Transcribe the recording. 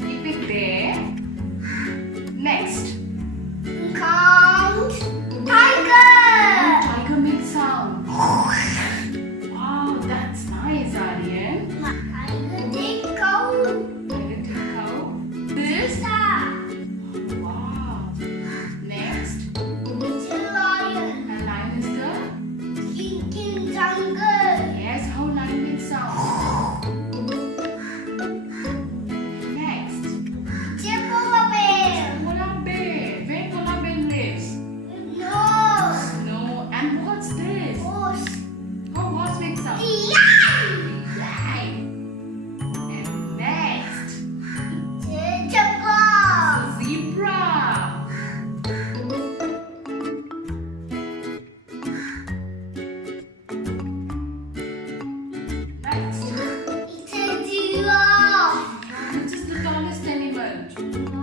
Keep it there. Next. Count. Tiger. Tiger makes sound. Wow, that's nice, Aryan. Tiger take cow. Tiger take cow. This. Wow. Next. It's a lion. And lion is the. King jungle. Yes, how lion makes sound. Next. It's a polar bear. Polar bear. Where polar bear lives? No. No. And what's this? Horse. How horse makes sound? Lion. Lion. And next. It's a giraffe. Zebra. Next. It's a giraffe. Which is the tallest animal?